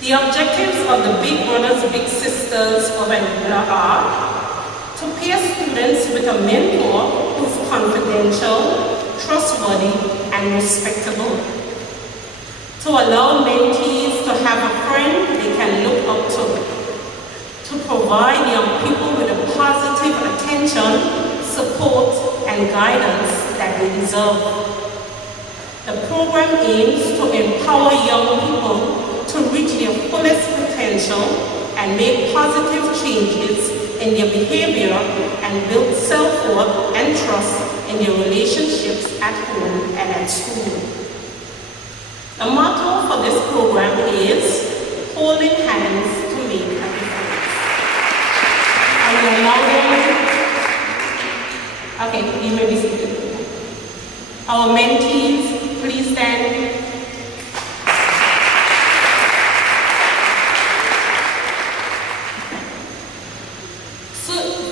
The objectives of the Big Brothers Big Sisters of Anguilla are to pair students with a mentor who's confidential, trustworthy, and respectable. To allow mentees to have a friend they can look up to. To provide young people with the positive attention, support, and guidance that they deserve. The program aims to empower young people to reach their fullest potential and make positive changes in their behavior and build self-worth and trust in their relationships at home and at school. The motto for this program is holding hands to make a difference. I will allow them. Okay, you may be seated. Our mentees, please stand.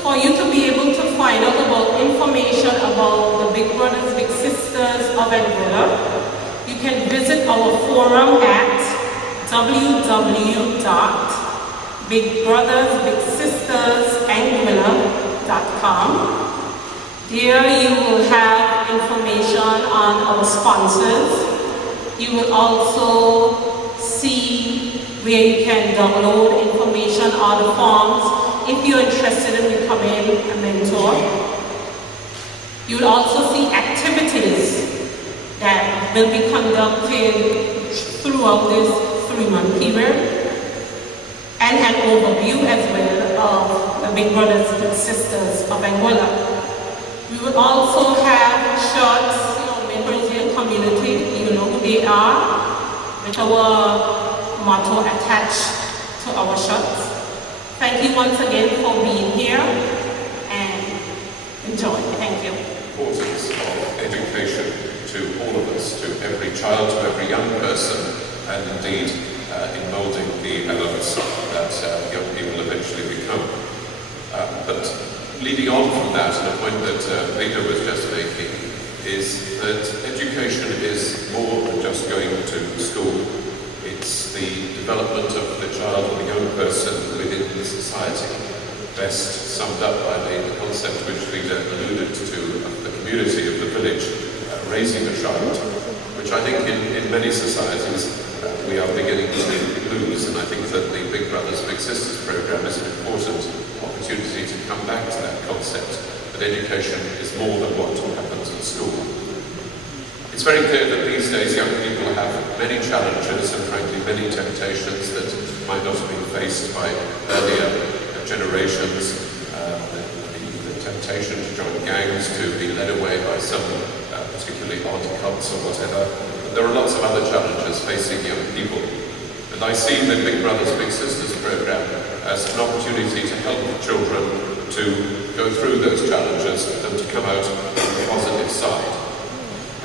For you to be able to find out about information about the Big Brothers Big Sisters of Anguilla, you can visit our forum at www.bigbrothersbigsistersanguilla.com. There you will have information on our sponsors. You will also see where you can download information on the forms if you're interested in becoming a mentor. You will also see activities that will be conducted throughout this 3-month period, and an overview as well of the Big Brothers Big Sisters of Anguilla. We will also have shots, members in the community, you know who they are, with our motto attached to our shots. Thank you once again for being here, and enjoy. Thank you. The importance of education to all of us, to every child, to every young person, and indeed in moulding the adults that young people eventually become. But leading on from that, and a point that Peter was just making, is that education is more than just going to school. It's the development of the child or the young person within the society, best summed up by the concept which Peter alluded to of the community of the village, raising a child, which I think in many societies we are beginning to lose, and I think that the Big Brothers Big Sisters program is an important opportunity to come back to that concept, that education is more than what happens at school. It's very clear that these days young people have many challenges and frankly many temptations that might not have been faced by earlier generations. The temptation to join gangs, to be led away by some particularly odd cults or whatever. There are lots of other challenges facing young people. And I see the Big Brothers Big Sisters program as an opportunity to help children to go through those challenges and to come out on the positive side.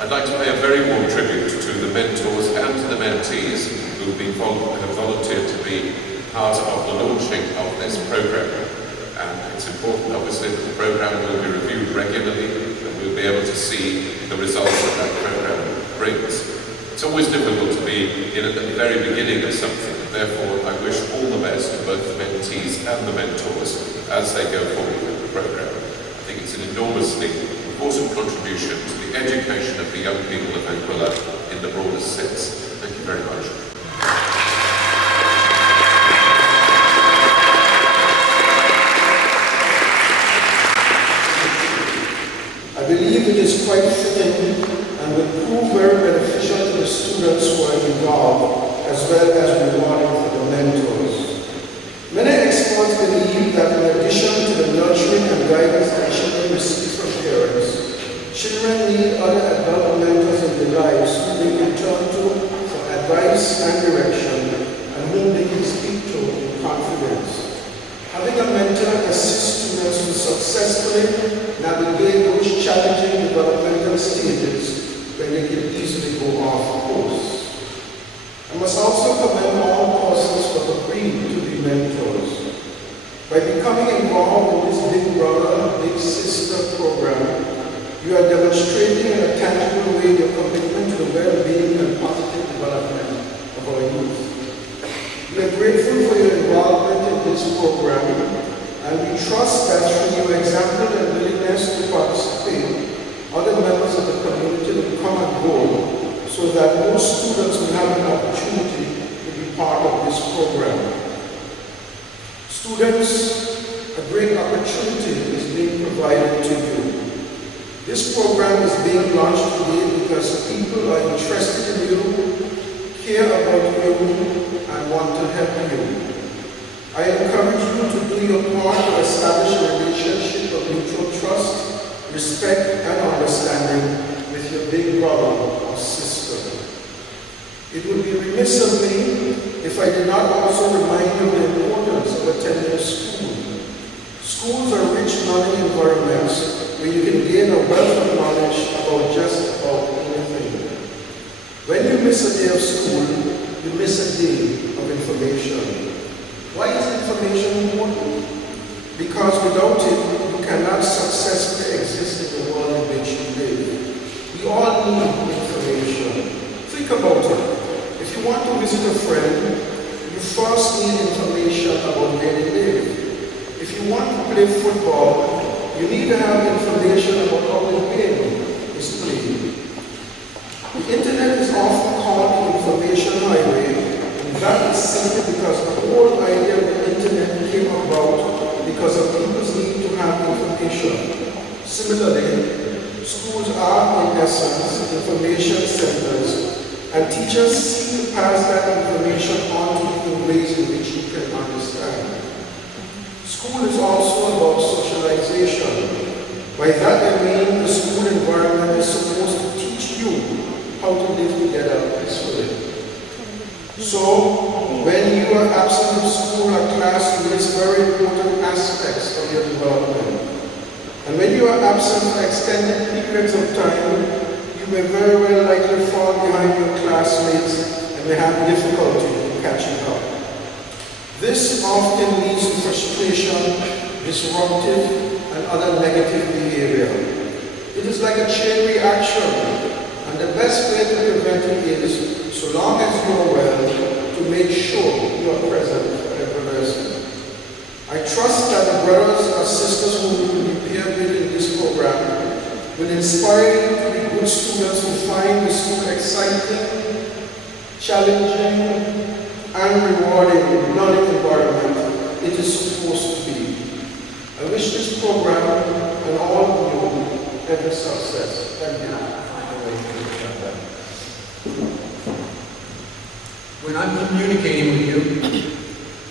I'd like to pay a very warm tribute to the mentors and to the mentees who have volunteered to be part of the launching of this program. And it's important, obviously, that the program will be reviewed regularly and we'll be able to see the results that that program brings. It's always difficult to be at the very beginning of something. Therefore, I wish all the best to both the mentees and the mentors as they go forward with the program. I think it's an enormously important contribution to the education of the young people of Anguilla in the broadest sense. Thank you very much. I believe it is quite fitting and will prove very beneficial to the students who are involved, as well as rewarding for the mentors. Many experts believe that in addition to the nurturing and guidance that children receive from parents, children need other adult mentors in their lives who they can turn to for advice and direction, and whom they can speak to in confidence. Having a mentor assists students to successfully navigate those challenging developmental stages when they can easily go off course. I must also commend all persons for agreeing to be mentors. By becoming involved in this Big Brother, Big Sister program, you are demonstrating in a tangible way your commitment to the well-being and positive development of our youth. We are grateful for your involvement in this program, and we trust that through your example and willingness to participate, other members of the community will come and go so that more students will have an opportunity to be part of this program. Students, a great opportunity is being provided to you. This program is being launched today because people are interested in you, care about you, and want to help you. I encourage you to do your part to establish a relationship of mutual trust, respect, and understanding with your big brother or sister. It would be remiss of me if I did not also remind you of the importance of attending school. Schools are rich learning environments where you can gain a wealth of knowledge about just about anything. When you miss a day of school, you miss a day of information. Why is information important? Because without it, you cannot successfully exist in the world in which you live. We all need information. Think about it. If you want to visit a friend, you first need information about where they live. If you want to play football, you need to have information about how the game is played. The internet is often called the information highway, and that is simply because the whole idea of the internet came about because of people's need to have information. Similarly, schools are, in essence, information centers, and teachers seek to pass that information on to you in ways in which you can understand. School is also about socialization. By that I mean the school environment is supposed to teach you how to live together peacefully. So, when you are absent from school or class, you miss very important aspects of your development. And when you are absent for extended periods of time, you may very well likely fall behind your classmates and may have difficulty in catching up. This often leads to frustration, disruptive, and other negative behavior. It is like a chain reaction, and the best way to prevent it is, so long as you are well, to make sure you are present for every person. I trust that the brothers or sisters who will be paired with in this program will inspire you to be good students who find the school exciting, challenging, and rewarding learning environment it is supposed to be. I wish this program and all of you every success. Thank you. When I'm communicating with you,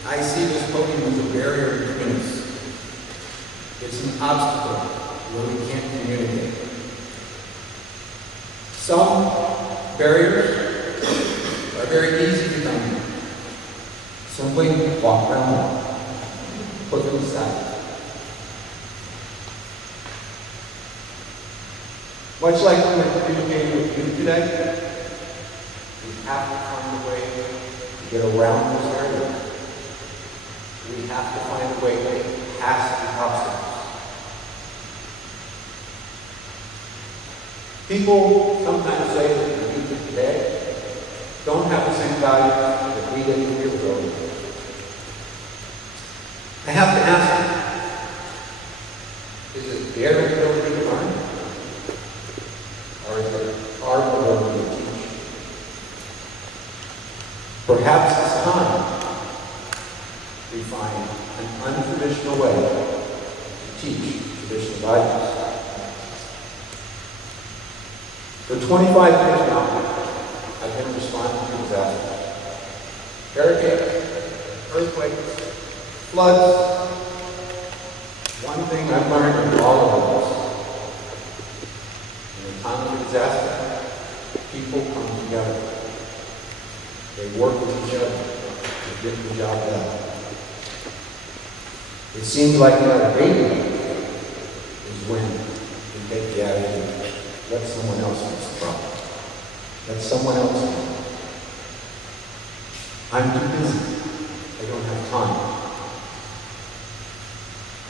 I see this podium as a barrier between us. It's an obstacle where we can't communicate. Some barriers are very easy to come to. Simply walk around them, put them aside. Much like when we're communicating with you today, we have to find a way to get around this barrier. We have to find a way to get past the obstacles. People sometimes say that the youth of today don't have the same values that we did years ago. I have to ask, is it their ability to learn? Or is it our ability to teach? Perhaps it's time we find an untraditional way to teach traditional values. For 25 years now, I've been responding to disasters. Hurricanes, earthquakes, floods. One thing I've learned from all of this, in a time of disaster, people come together. They work with each other to get the job done. It seems like our baby is when we take the attitude, let someone else fix the problem. Let someone else do it. I'm too busy. I don't have time.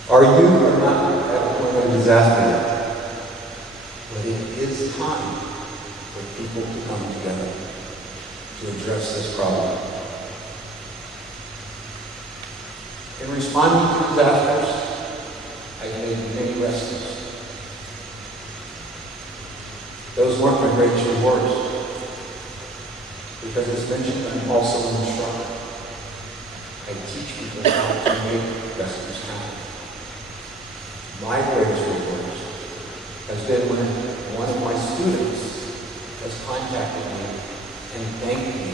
Our youth are not at a point of disaster yet, but it is time for people to come together to address this problem. In responding to disasters, I've made many rescues. Those weren't my greatest rewards, because as mentioned, I'm also an instructor. I teach people how to make rescues happen. My greatest rewards has been when one of my students has contacted me and thanked me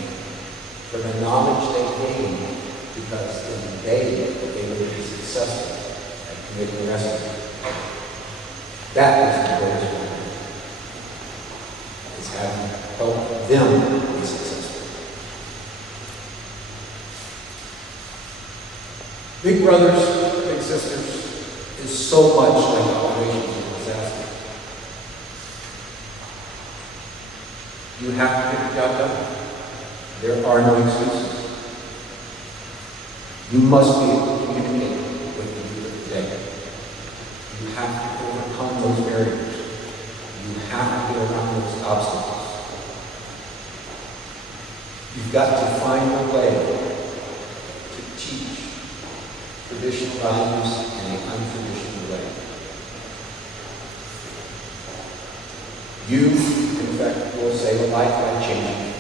for the knowledge they gained because in the day that they would be successful at committing rescue. That is the greatest reward. It's having helped them be successful. Big brothers, big sisters is so much like operations and disaster. You have to get the job done. There are no excuses. You must be able to communicate with the youth of today. You have to overcome those barriers. You have to get around those obstacles. You've got to find a way to teach traditional values in an untraditional way. You, in fact, will save a life by changing it.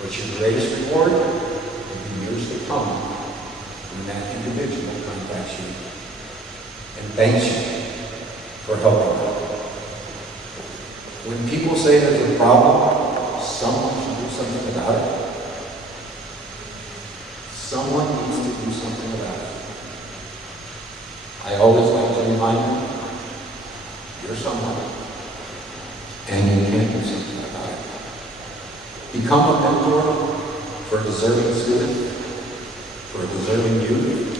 But your greatest reward will be years to come when that individual contacts you and thanks you for helping them. When people say there's a problem, someone should do something about it. Someone needs to do something about it. I always like to remind them, you're someone, and you can do something about it. Become a mentor for a deserving student, for a deserving youth,